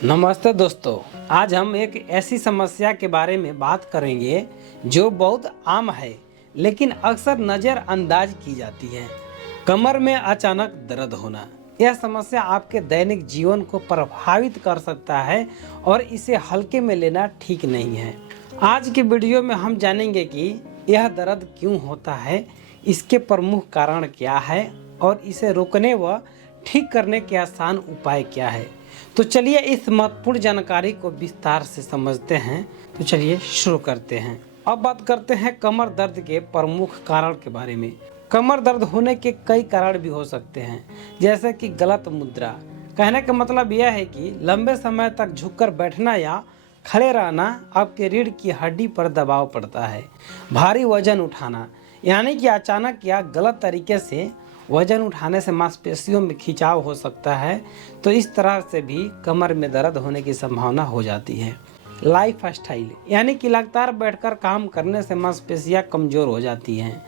नमस्ते दोस्तों, आज हम एक ऐसी समस्या के बारे में बात करेंगे जो बहुत आम है लेकिन अक्सर नज़रअंदाज की जाती है। कमर में अचानक दर्द होना। यह समस्या आपके दैनिक जीवन को प्रभावित कर सकता है और इसे हल्के में लेना ठीक नहीं है। आज की वीडियो में हम जानेंगे कि यह दर्द क्यों होता है, इसके प्रमुख कारण क्या है और इसे रोकने व ठीक करने के आसान उपाय क्या है। तो चलिए इस महत्वपूर्ण जानकारी को विस्तार से समझते हैं। तो चलिए शुरू करते हैं। अब बात करते हैं कमर दर्द के प्रमुख कारण के बारे में। कमर दर्द होने के कई कारण भी हो सकते हैं, जैसे कि गलत मुद्रा। कहने का मतलब यह है कि लंबे समय तक झुककर बैठना या खड़े रहना आपके रीढ़ की हड्डी पर दबाव पड़ता है। भारी वजन उठाना, यानी कि अचानक या गलत तरीके से वजन उठाने से मांसपेशियों में खिंचाव हो सकता है, तो इस तरह से भी कमर में दर्द होने की संभावना हो जाती है। लाइफ स्टाइल, यानी कि लगातार बैठकर काम करने से मांसपेशियां कमज़ोर हो जाती हैं।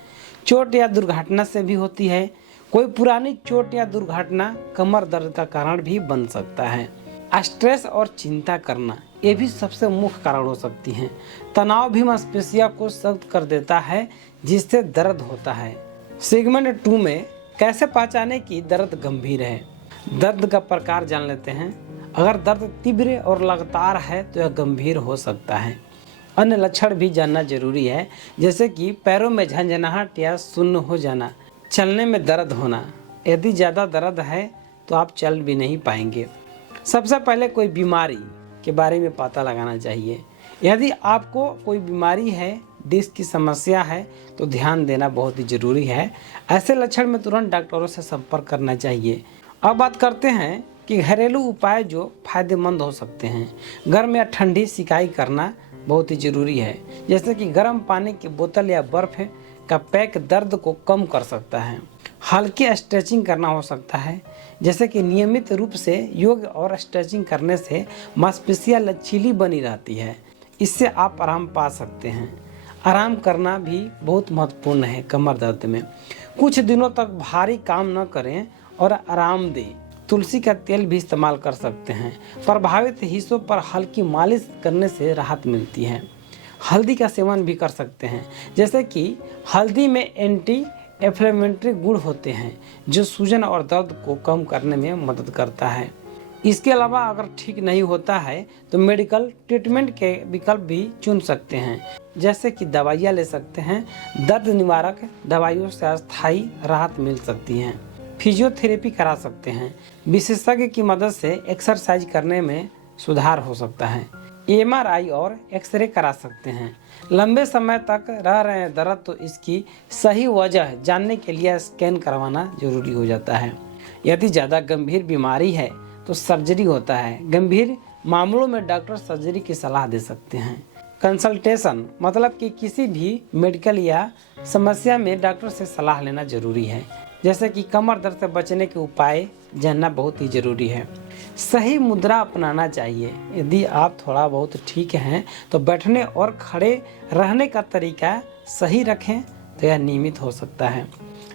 चोट या दुर्घटना से भी होती है। कोई पुरानी चोट या दुर्घटना कमर दर्द का कारण भी बन सकता है। स्ट्रेस और चिंता करना, ये भी सबसे मुख्य कारण हो सकती हैं। तनाव भी मांसपेशियों को सख्त कर देता है, जिससे दर्द होता है। सेगमेंट 2 में कैसे पहचाने कि दर्द गंभीर है। दर्द का प्रकार जान लेते हैं। अगर दर्द तीव्र और लगातार है तो यह गंभीर हो सकता है। अन्य लक्षण भी जानना जरूरी है, जैसे कि पैरों में झंझनाहट या सुन्न हो जाना, चलने में दर्द होना। यदि ज़्यादा दर्द है तो आप चल भी नहीं पाएंगे। सबसे पहले कोई बीमारी के बारे में पता लगाना चाहिए। यदि आपको कोई बीमारी है, डिस्क की समस्या है, तो ध्यान देना बहुत ही जरूरी है। ऐसे लक्षण में तुरंत डॉक्टरों से संपर्क करना चाहिए। अब बात करते हैं कि घरेलू उपाय जो फायदेमंद हो सकते हैं। गर्म या ठंडी सिकाई करना बहुत ही जरूरी है, जैसे कि गर्म पानी की बोतल या बर्फ का पैक दर्द को कम कर सकता है। हल्की स्ट्रेचिंग करना हो सकता है, जैसे कि नियमित रूप से योग और स्ट्रेचिंग करने से मांसपेशियां लचीली बनी रहती है। इससे आप आराम पा सकते हैं। आराम करना भी बहुत महत्वपूर्ण है कमर दर्द में। कुछ दिनों तक भारी काम न करें और आराम दें। तुलसी का तेल भी इस्तेमाल कर सकते हैं। प्रभावित हिस्सों पर हल्की मालिश करने से राहत मिलती है। हल्दी का सेवन भी कर सकते हैं, जैसे कि हल्दी में एंटी इन्फ्लेमेटरी गुण होते हैं, जो सूजन और दर्द को कम करने में मदद करता है। इसके अलावा अगर ठीक नहीं होता है तो मेडिकल ट्रीटमेंट के विकल्प भी चुन सकते हैं, जैसे कि दवाइयाँ ले सकते हैं। दर्द निवारक दवाइयों से अस्थायी राहत मिल सकती है। फिजियोथेरेपी करा सकते हैं। विशेषज्ञ की मदद से एक्सरसाइज करने में सुधार हो सकता है। MRI और एक्सरे करा सकते हैं। लंबे समय तक रह रहे हैं दर्द तो इसकी सही वजह जानने के लिए स्कैन करवाना जरूरी हो जाता है। यदि ज़्यादा गंभीर बीमारी है तो सर्जरी होता है। गंभीर मामलों में डॉक्टर सर्जरी की सलाह दे सकते हैं। कंसल्टेशन मतलब कि किसी भी मेडिकल या समस्या में डॉक्टर से सलाह लेना जरूरी है, जैसे कि कमर दर्द से बचने के उपाय जानना बहुत ही जरूरी है। सही मुद्रा अपनाना चाहिए। यदि आप थोड़ा बहुत ठीक हैं तो बैठने और खड़े रहने का तरीका सही रखें तो यह नियमित हो सकता है।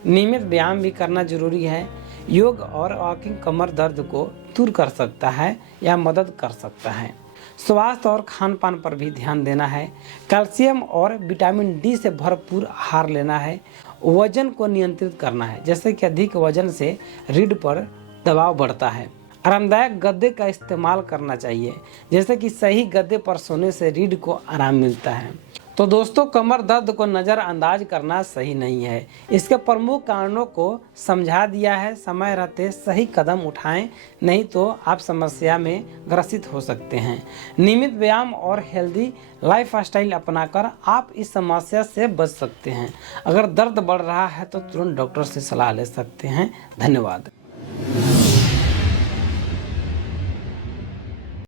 नियमित व्यायाम भी करना जरूरी है। योग और वॉकिंग कमर दर्द को दूर कर सकता है या मदद कर सकता है। स्वास्थ्य और खान पान पर भी ध्यान देना है। कैल्शियम और विटामिन D से भरपूर आहार लेना है। वजन को नियंत्रित करना है, जैसे कि अधिक वजन से रीढ़ पर दबाव बढ़ता है। आरामदायक गद्दे का इस्तेमाल करना चाहिए, जैसे कि सही गद्दे पर सोने से रीढ़ को आराम मिलता है। तो दोस्तों, कमर दर्द को नज़रअंदाज करना सही नहीं है। इसके प्रमुख कारणों को समझा दिया है। समय रहते सही कदम उठाएं, नहीं तो आप समस्या में ग्रसित हो सकते हैं। नियमित व्यायाम और हेल्दी लाइफ स्टाइल अपनाकर आप इस समस्या से बच सकते हैं। अगर दर्द बढ़ रहा है तो तुरंत डॉक्टर से सलाह ले सकते हैं। धन्यवाद।